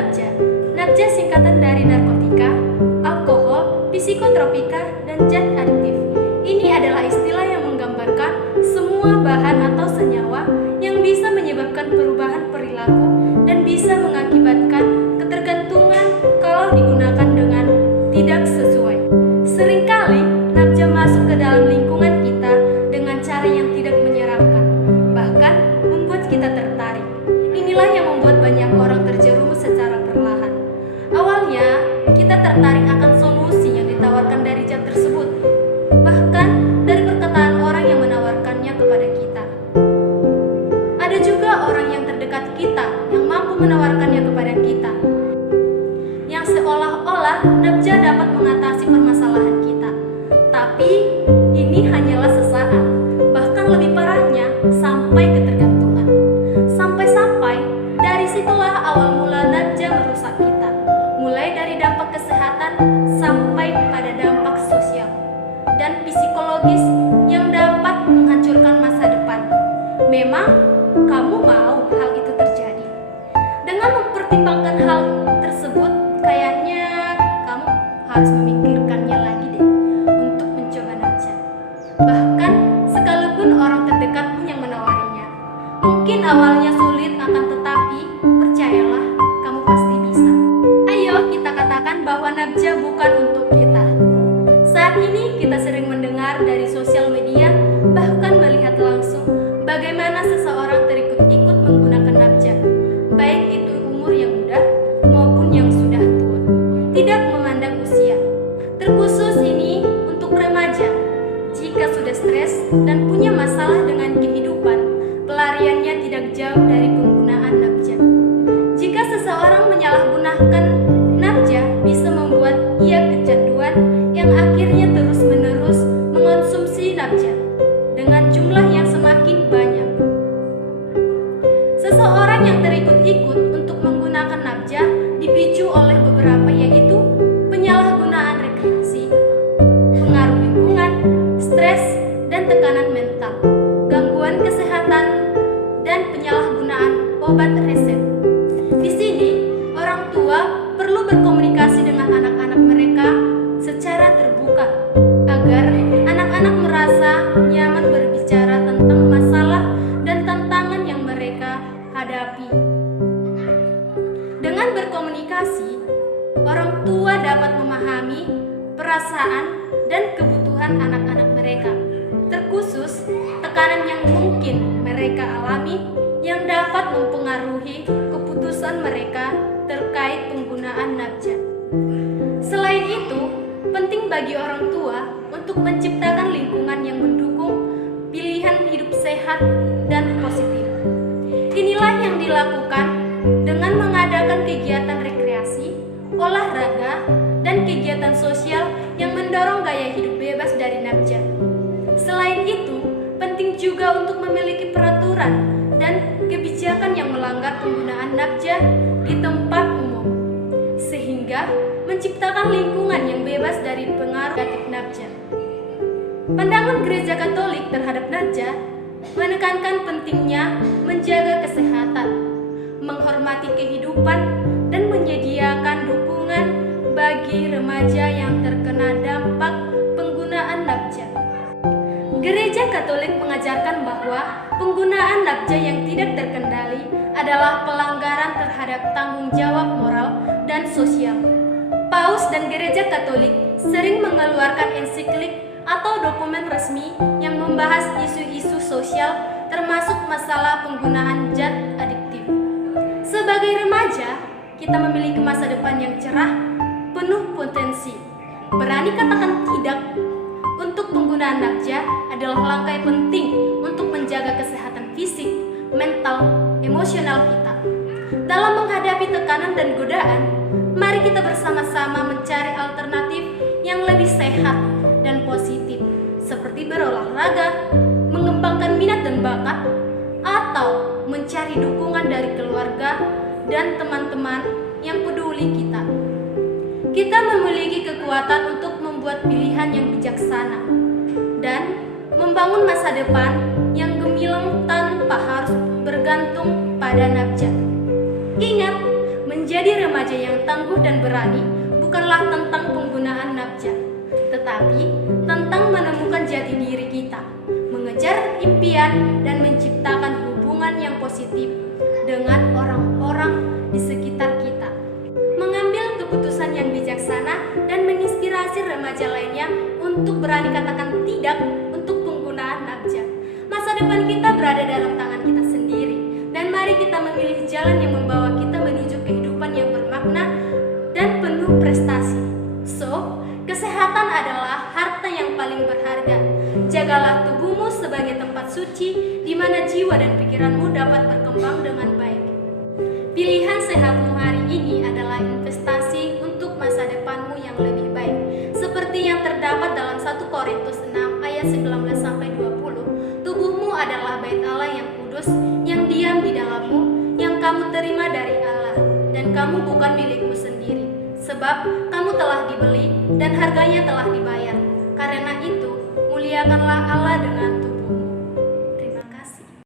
NABJA. NABJA singkatan dari narkotika, alkohol, psikotropika, dan zat adiktif. Ini adalah istilah yang menggambarkan semua bahan atau senyawa yang bisa menyebabkan perubahan perilaku dan bisa mengakibatkan ketergantungan kalau digunakan dengan tidak sesuai. Seringkali NABJA masuk ke dalam lingkungan kita dengan cara yang tidak menyeramkan, bahkan membuat kita tertarik. Inilah yang membuat banyak orang terjerumus secara perlahan. Awalnya, kita tertarik akan solusi yang ditawarkan dari zat tersebut, bahkan dari perkataan orang yang menawarkannya kepada kita. Ada juga orang yang terdekat kita yang mampu menawarkannya kepada kita, yang seolah-olah NABJA dapat mengatasi permasalahan kita. Tapi, ini hanyalah sesaat, bahkan lebih parahnya sampai ketergantungan. Sampai-sampai dari situlah awal mula NABJA merusak kita, mulai dari dampak kesehatan sampai pada dampak sosial dan psikologis yang dapat menghancurkan masa depan. Memang kamu mau hal itu terjadi? Dengan mempertimbangkan hal tersebut, kayaknya kamu harus memikirkannya lagi deh untuk mencoba NABJA. Bahkan sekalipun orang terdekat pun yang menawarinya. Mungkin awalnya sulit, akan tetapi percayalah, kamu pasti bisa. Ayo kita katakan bahwa NABJA bukan untuk kita. Saat ini kita sering mendengar dari sosial media, bahkan melihat langsung bagaimana seseorang terikut-ikut menggunakan NABJA, baik itu umur yang muda maupun yang sudah tua, tidak memandang usia. Terkhusus ini untuk remaja. Jika sudah stres dan punya masalah dengan kehidupan, pelariannya tidak jauh dari penggunaan NABJA. Jika seseorang menyalahgunakan NABJA, bisa membuat ia kecanduan yang akhirnya terus-menerus mengonsumsi NABJA dengan jumlah yang semakin banyak. Seseorang yang terikut-ikut untuk menggunakan NABJA dipicu oleh beberapa, yaitu penyalahgunaan rekreasi, pengaruh lingkungan, stres dan tekanan mental, gangguan kesehatan, dan penyalahgunaan obat resep. Di sini, orang tua perlu berkomunikasi dengan anak-anak mereka secara terbuka agar anak-anak merasa nyaman berbicara tentang masalah dan tantangan yang mereka hadapi. Dengan berkomunikasi, orang tua dapat memahami perasaan dan kebutuhan anak-anak mereka, terkhusus tekanan yang mungkin mereka alami yang dapat mempengaruhi keputusan mereka terkait penggunaan NABJA. Selain itu, penting bagi orang tua untuk menciptakan lingkungan yang mendukung pilihan hidup sehat dan positif. Inilah yang dilakukan dengan mengadakan kegiatan rekreasi, olahraga, dan kegiatan sosial yang mendorong gaya hidup bebas dari NABJA. Selain itu, penting juga untuk memiliki peraturan dan kebijakan yang melanggar penggunaan NABJA di tempat umum, sehingga menciptakan lingkungan yang bebas dari pengaruh negatif NABJA. Pandangan Gereja Katolik terhadap NABJA menekankan pentingnya menjaga kesehatan, menghormati kehidupan, dan menyediakan dukungan bagi remaja yang terkena dampak penggunaan NABJA. Gereja Katolik mengajarkan bahwa penggunaan NABJA yang tidak terkendali adalah pelanggaran terhadap tanggung jawab moral dan sosial. Paus dan Gereja Katolik sering mengeluarkan ensiklik atau dokumen resmi yang membahas isu-isu sosial termasuk masalah penggunaan zat adiktif. Sebagai remaja, kita memiliki masa depan yang cerah, penuh potensi. Berani katakan tidak untuk penggunaan NABJA adalah langkah penting untuk menjaga kesehatan fisik, mental, emosional kita. Dalam menghadapi tekanan dan godaan, mari kita bersama-sama mencari alternatif yang lebih sehat dan positif, seperti berolahraga, mengembangkan minat dan bakat, atau mencari dukungan dari keluarga dan teman-teman yang peduli kita. Kita memiliki kekuatan untuk membuat pilihan yang bijaksana dan membangun masa depan yang gemilang tanpa harus bergantung pada NABJA. Ingat, Menjadi remaja yang tangguh dan berani bukanlah tentang penggunaan nafsu, tetapi tentang menemukan jati diri kita, mengejar impian dan menciptakan hubungan yang positif dengan orang-orang di sekitar kita. Mengambil keputusan yang bijaksana dan menginspirasi remaja lainnya untuk berani katakan tidak untuk penggunaan nafsu. Masa depan kita berada dalam tangan kita sendiri, dan mari kita memilih jalan yang membawa kita menuju kehidupan yang bermakna dan penuh prestasi. So, kesehatan adalah harta yang paling berharga. Jagalah tubuhmu sebagai tempat suci di mana jiwa dan pikiranmu dapat berkembang dengan baik. Pilihan sehatmu hari ini adalah investasi untuk masa depanmu yang lebih baik. Seperti yang terdapat dalam 1 Korintus 6 ayat 19-20, tubuhmu adalah bait Allah yang kudus, yang diam di dalammu, yang kamu terima dari Allah, dan kamu bukan milikmu sendiri, sebab kamu telah dibeli dan harganya telah dibayar. Karena itu, muliakanlah Allah dengan tubuh.